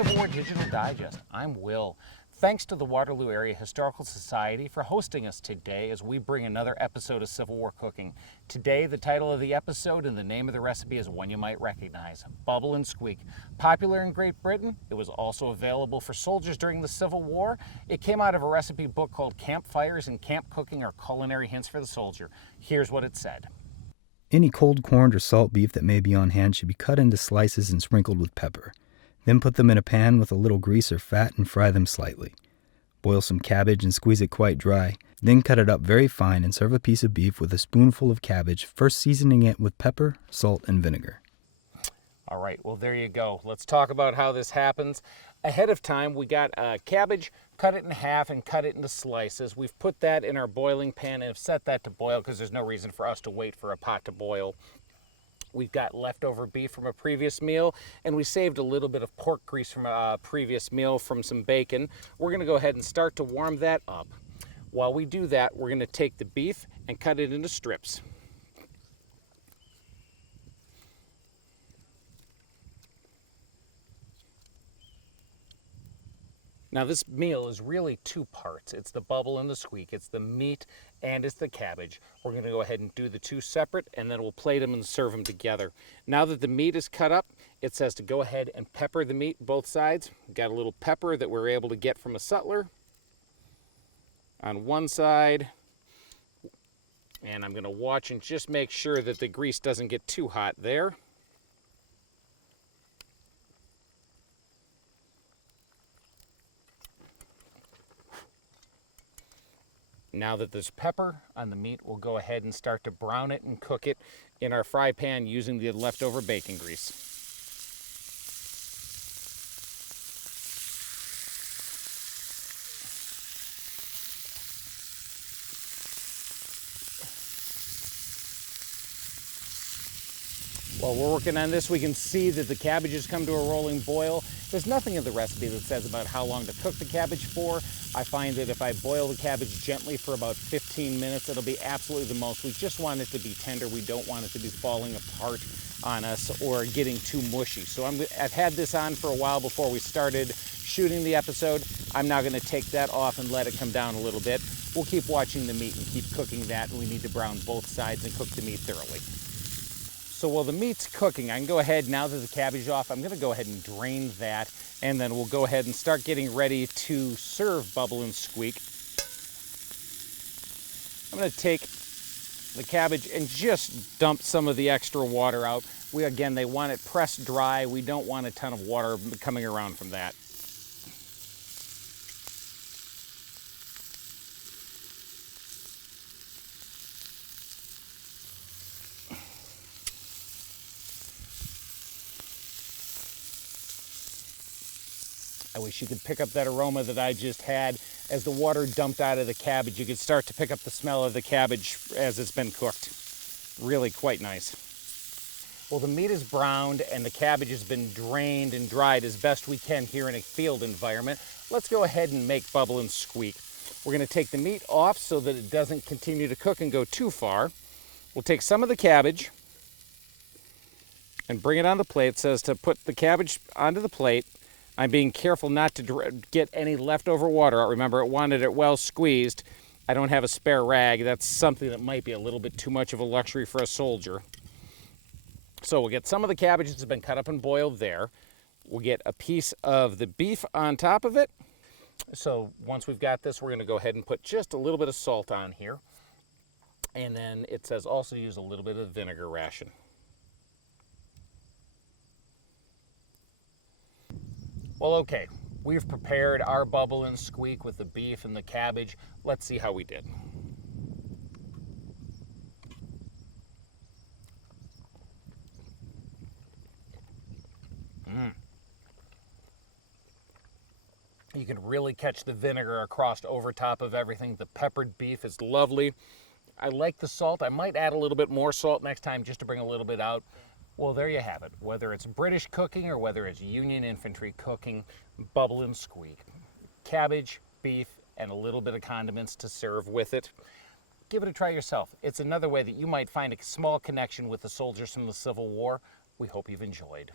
Civil War Digital Digest. I'm Will. Thanks to the Waterloo Area Historical Society for hosting us today as we bring another episode of Civil War Cooking. Today, the title of the episode and the name of the recipe is one you might recognize, Bubble and Squeak. Popular in Great Britain, it was also available for soldiers during the Civil War. It came out of a recipe book called Campfires and Camp Cooking or Culinary Hints for the Soldier. Here's what it said. Any cold corned or salt beef that may be on hand should be cut into slices and sprinkled with pepper. Then put them in a pan with a little grease or fat and fry them slightly. Boil some cabbage and squeeze it quite dry. Then cut it up very fine and serve a piece of beef with a spoonful of cabbage, first seasoning it with pepper, salt, and vinegar. All right, well, there you go. Let's talk about how this happens. Ahead of time, we got cabbage, cut it in half and cut it into slices. We've put that in our boiling pan and have set that to boil because there's no reason for us to wait for a pot to boil. We've got leftover beef from a previous meal, and we saved a little bit of pork grease from a previous meal from some bacon. We're gonna go ahead and start to warm that up. While we do that, we're gonna take the beef and cut it into strips. Now this meal is really two parts. It's the bubble and the squeak. It's the meat and it's the cabbage. We're gonna go ahead and do the two separate and then we'll plate them and serve them together. Now that the meat is cut up, it says to go ahead and pepper the meat both sides. We've got a little pepper that we're able to get from a sutler on one side. And I'm gonna watch and just make sure that the grease doesn't get too hot there. Now that there's pepper on the meat, we'll go ahead and start to brown it and cook it in our fry pan using the leftover bacon grease. While we're working on this, we can see that the cabbage has come to a rolling boil. There's nothing in the recipe that says about how long to cook the cabbage for. I find that if I boil the cabbage gently for about 15 minutes, it'll be absolutely the most. We just want it to be tender. We don't want it to be falling apart on us or getting too mushy. So I've had this on for a while before we started shooting the episode. I'm now gonna take that off and let it come down a little bit. We'll keep watching the meat and keep cooking that, and we need to brown both sides and cook the meat thoroughly. So while the meat's cooking, I can go ahead, now that the cabbage is off, I'm gonna go ahead and drain that, and then we'll go ahead and start getting ready to serve Bubble and Squeak. I'm gonna take the cabbage and just dump some of the extra water out. They want it pressed dry. We don't want a ton of water coming around from that. I wish you could pick up that aroma that I just had as the water dumped out of the cabbage. You could start to pick up the smell of the cabbage as it's been cooked. Really quite nice. Well, the meat is browned and the cabbage has been drained and dried as best we can here in a field environment. Let's go ahead and make Bubble and Squeak. We're gonna take the meat off so that it doesn't continue to cook and go too far. We'll take some of the cabbage and bring it on the plate. It says to put the cabbage onto the plate. I'm being careful not to get any leftover water out. Remember, it wanted it well squeezed. I don't have a spare rag. That's something that might be a little bit too much of a luxury for a soldier. So we'll get some of the cabbage that's been cut up and boiled there. We'll get a piece of the beef on top of it. So once we've got this, we're gonna go ahead and put just a little bit of salt on here. And then it says also use a little bit of vinegar ration. Well, okay, we've prepared our Bubble and Squeak with the beef and the cabbage. Let's see how we did. You can really catch the vinegar across over top of everything. The peppered beef is lovely. I like the salt. I might add a little bit more salt next time just to bring a little bit out. Well, there you have it. Whether it's British cooking or whether it's Union infantry cooking, Bubble and Squeak. Cabbage, beef, and a little bit of condiments to serve with it. Give it a try yourself. It's another way that you might find a small connection with the soldiers from the Civil War. we hope you've enjoyed.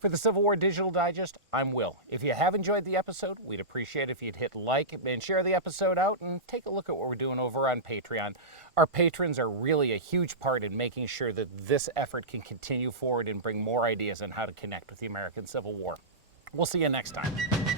For the Civil War Digital Digest, I'm Will. If you have enjoyed the episode, we'd appreciate it if you'd hit like and share the episode out and take a look at what we're doing over on Patreon. Our patrons are really a huge part in making sure that this effort can continue forward and bring more ideas on how to connect with the American Civil War. We'll see you next time.